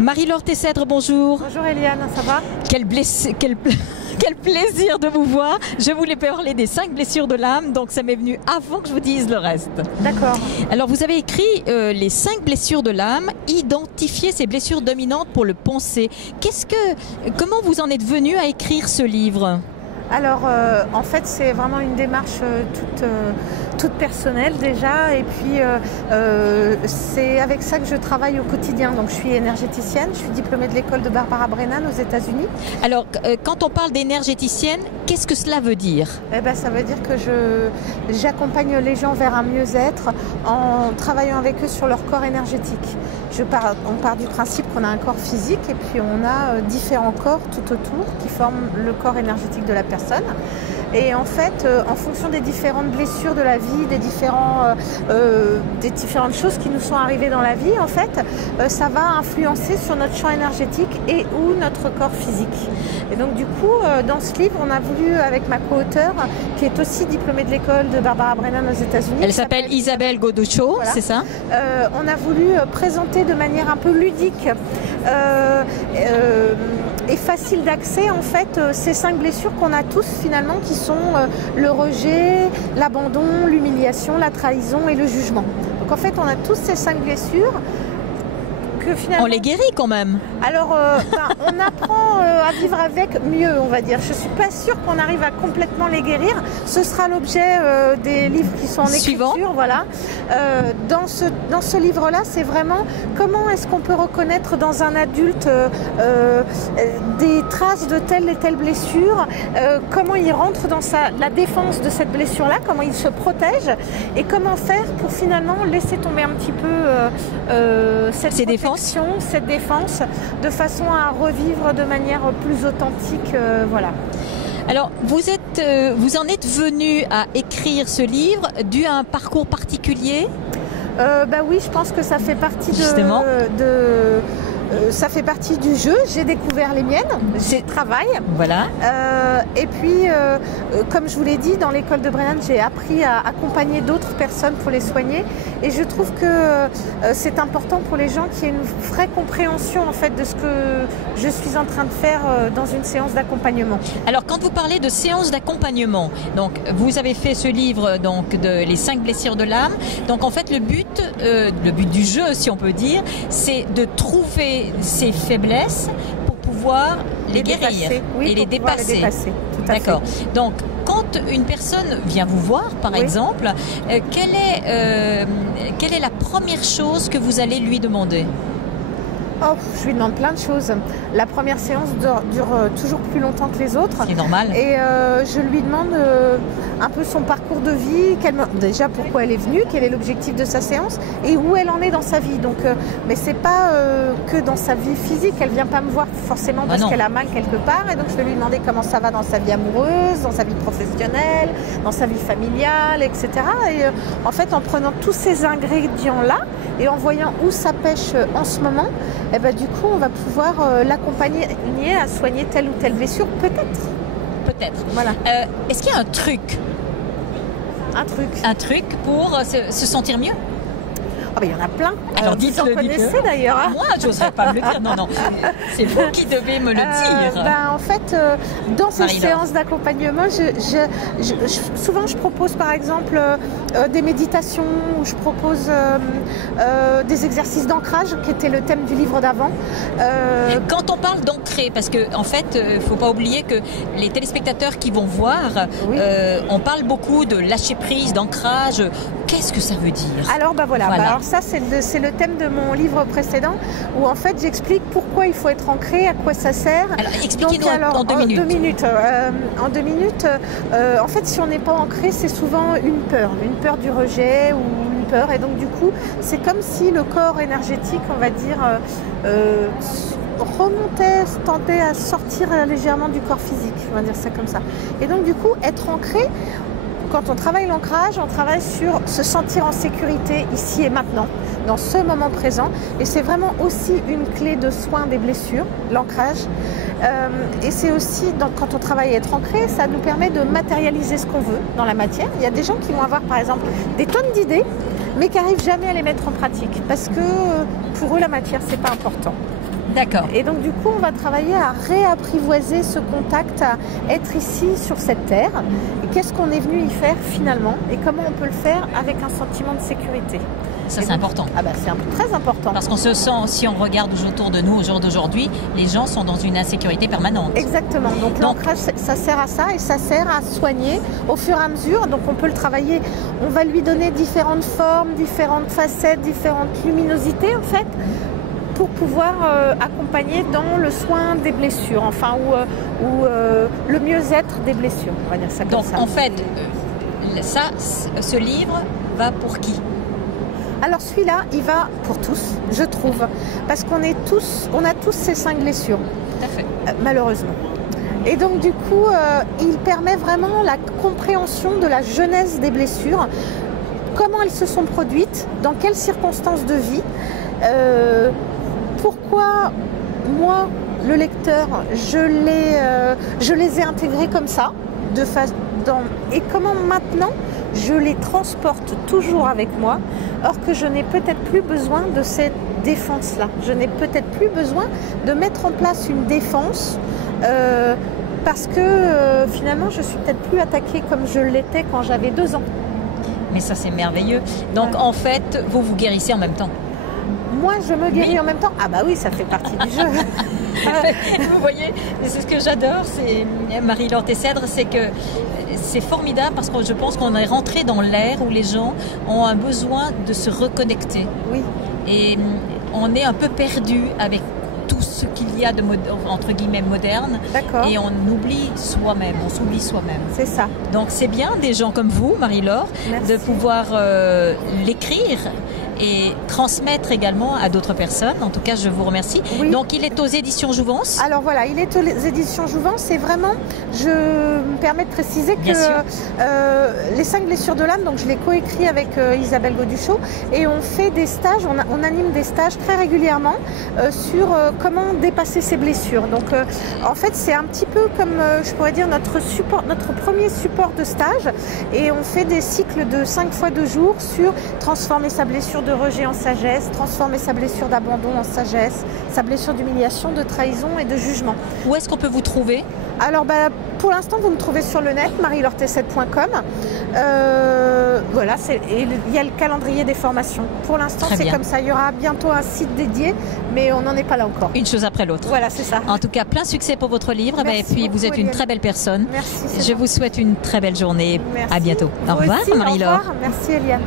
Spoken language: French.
Marie-Laure Tessèdre, bonjour. Bonjour Eliane, ça va? Quel plaisir de vous voir. Je voulais parler des 5 blessures de l'âme, donc ça m'est venu avant que je vous dise le reste. D'accord. Alors vous avez écrit les 5 blessures de l'âme, identifier ces blessures dominantes pour le penser. Comment vous en êtes venu à écrire ce livre ? Alors, en fait, c'est vraiment une démarche toute personnelle déjà. Et puis, c'est avec ça que je travaille au quotidien. Donc, je suis énergéticienne. Je suis diplômée de l'école de Barbara Brennan aux États-Unis. Alors, quand on parle d'énergéticienne, qu'est-ce que cela veut dire ? Eh ben, ça veut dire que j'accompagne les gens vers un mieux-être en travaillant avec eux sur leur corps énergétique. On part du principe qu'on a un corps physique et puis on a différents corps tout autour qui forment le corps énergétique de la personne. Et en fait, en fonction des différentes blessures de la vie, des différentes choses qui nous sont arrivées dans la vie, en fait, ça va influencer sur notre champ énergétique et ou notre corps physique. Et donc du coup, dans ce livre, on a voulu, avec ma co-auteure, qui est aussi diplômée de l'école de Barbara Brennan aux États-Unis. Elle s'appelle Isabelle Goducho, voilà. C'est ça? On a voulu présenter de manière un peu ludique et facile d'accès, en fait, ces 5 blessures qu'on a tous finalement, qui sont le rejet, l'abandon, l'humiliation, la trahison et le jugement. Donc en fait, on a tous ces 5 blessures que finalement... On les guérit quand même. Alors, on apprend à vivre avec mieux, on va dire. Je ne suis pas sûre qu'on arrive à complètement les guérir. Ce sera l'objet des livres qui sont en écriture. Voilà. Dans ce livre-là, c'est vraiment comment est-ce qu'on peut reconnaître dans un adulte des traces de telle et telle blessure, comment il rentre dans la défense de cette blessure-là, comment il se protège et comment faire pour finalement laisser tomber un petit peu cette défense de façon à revivre de manière plus authentique. Voilà. Alors, vous en êtes venu à écrire ce livre dû à un parcours particulier ? Oui, je pense que ça fait partie ça fait partie du jeu. J'ai découvert les miennes, j'ai travaillé. Voilà. Et puis, comme je vous l'ai dit, dans l'école de Brennan, j'ai appris à accompagner d'autres personnes pour les soigner. Et je trouve que c'est important pour les gens qu'il y ait une vraie compréhension en fait de ce que je suis en train de faire dans une séance d'accompagnement. Alors, quand vous parlez de séance d'accompagnement, donc vous avez fait ce livre donc de les 5 blessures de l'âme. Donc en fait, le but du jeu, si on peut dire, c'est de trouver ces faiblesses pour pouvoir les guérir et les dépasser. D'accord. Donc, quand une personne vient vous voir, par exemple, quelle est la première chose que vous allez lui demander ? Oh, je lui demande plein de choses. La première séance dure toujours plus longtemps que les autres. C'est normal. Et je lui demande un peu son parcours de vie, déjà pourquoi elle est venue, quel est l'objectif de sa séance et où elle en est dans sa vie. Donc, mais c'est pas que dans sa vie physique. Elle vient pas me voir forcément parce qu'elle a mal quelque part. Et donc je vais lui demander comment ça va dans sa vie amoureuse, dans sa vie professionnelle, dans sa vie familiale, etc. Et en fait, en prenant tous ces ingrédients-là et en voyant où ça pêche en ce moment, et du coup, on va pouvoir l'accompagner à soigner telle ou telle blessure, peut-être. Peut-être. Voilà. Est-ce qu'il y a un truc pour se sentir mieux ? Il y en a plein. Alors vous en connaissez d'ailleurs. Hein. Moi, je n'oserais pas me le dire. Non. C'est vous qui devez me le dire. En fait, dans ces séances d'accompagnement, souvent je propose par exemple des méditations ou je propose des exercices d'ancrage qui était le thème du livre d'avant. Quand on parle d'ancrer, parce qu'en fait, il ne faut pas oublier que les téléspectateurs qui vont voir, on parle beaucoup de lâcher prise, d'ancrage. Qu'est-ce que ça veut dire ? Alors alors ça c'est le thème de mon livre précédent où en fait j'explique pourquoi il faut être ancré, à quoi ça sert. Alors expliquez-nous en 2 minutes. En 2 minutes, en fait si on n'est pas ancré, c'est souvent une peur du rejet ou une peur et donc du coup c'est comme si le corps énergétique, on va dire, remontait, tentait à sortir légèrement du corps physique, on va dire ça comme ça. Et donc du coup être ancré, quand on travaille l'ancrage, on travaille sur se sentir en sécurité ici et maintenant, dans ce moment présent. Et c'est vraiment aussi une clé de soin des blessures, l'ancrage. Et c'est aussi, quand on travaille à être ancré, ça nous permet de matérialiser ce qu'on veut dans la matière. Il y a des gens qui vont avoir par exemple des tonnes d'idées, mais qui n'arrivent jamais à les mettre en pratique parce que pour eux la matière c'est pas important. D'accord. Et donc du coup, on va travailler à réapprivoiser ce contact, à être ici sur cette terre. Et qu'est-ce qu'on est venu y faire finalement et comment on peut le faire avec un sentiment de sécurité. Ça, c'est important. Ah bah, c'est très important. Parce qu'on se sent, si on regarde autour de nous au jour d'aujourd'hui, les gens sont dans une insécurité permanente. Exactement. Donc l'ancrage, ça sert à ça et ça sert à soigner au fur et à mesure. Donc on peut le travailler, on va lui donner différentes formes, différentes facettes, différentes luminosités en fait, pour pouvoir accompagner dans le soin des blessures, enfin, ou le mieux-être des blessures. On va dire ça comme ça. Donc en fait, ce livre va pour qui ? Alors celui-là, il va pour tous, je trouve, parce qu'on a tous ces 5 blessures, tout à fait. Malheureusement. Et donc du coup, il permet vraiment la compréhension de la genèse des blessures, comment elles se sont produites, dans quelles circonstances de vie, pourquoi moi, le lecteur, je les ai intégrées comme ça, et comment maintenant je les transporte toujours avec moi, or que je n'ai peut-être plus besoin de cette défense-là. Je n'ai peut-être plus besoin de mettre en place une défense parce que finalement, je suis peut-être plus attaquée comme je l'étais quand j'avais 2 ans. Mais ça, c'est merveilleux. Donc, en fait, vous vous guérissez en même temps. Moi, je me guéris en même temps. Ah bah oui, ça fait partie du jeu. Vous voyez, c'est ce que j'adore, c'est Marie-Laure Tessèdre, c'est que c'est formidable parce que je pense qu'on est rentré dans l'ère où les gens ont un besoin de se reconnecter. Oui. Et on est un peu perdu avec tout ce qu'il y a de entre guillemets moderne. D'accord. Et on oublie soi-même, on s'oublie soi-même. C'est ça. Donc c'est bien des gens comme vous, Marie-Laure, de pouvoir l'écrire et transmettre également à d'autres personnes. En tout cas, je vous remercie. Oui. Donc, il est aux éditions Jouvence. Alors voilà, il est aux éditions Jouvence et vraiment, je me permets de préciser que les 5 blessures de l'âme, donc je l'ai coécrit avec Isabelle Goduchot et on fait des stages, on anime des stages très régulièrement sur comment dépasser ses blessures. Donc en fait, c'est un petit peu comme, je pourrais dire, notre premier support de stage et on fait des cycles de 5 fois 2 jours sur transformer sa blessure de rejet en sagesse, transformer sa blessure d'abandon en sagesse, sa blessure d'humiliation, de trahison et de jugement. Où est-ce qu'on peut vous trouver ? Alors pour l'instant, vous me trouvez sur le net, marielortessèdre.com. Voilà, il y a le calendrier des formations. Pour l'instant, c'est comme ça. Il y aura bientôt un site dédié, mais on n'en est pas là encore. Une chose après l'autre. Voilà, c'est ça. En tout cas, plein succès pour votre livre. Merci et puis, vous êtes une très belle personne. Merci. Je vous souhaite une très belle journée. Merci. À bientôt. Au revoir, Marie-Laure. Au revoir. Merci, Eliane.